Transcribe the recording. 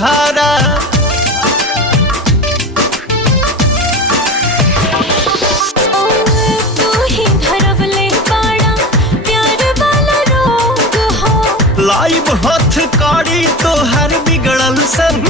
धारा। तू ही धरवले बाड़ा प्यार वाला रोग हो। लाइव हथ कड़ी तो हर बिगड़ल संग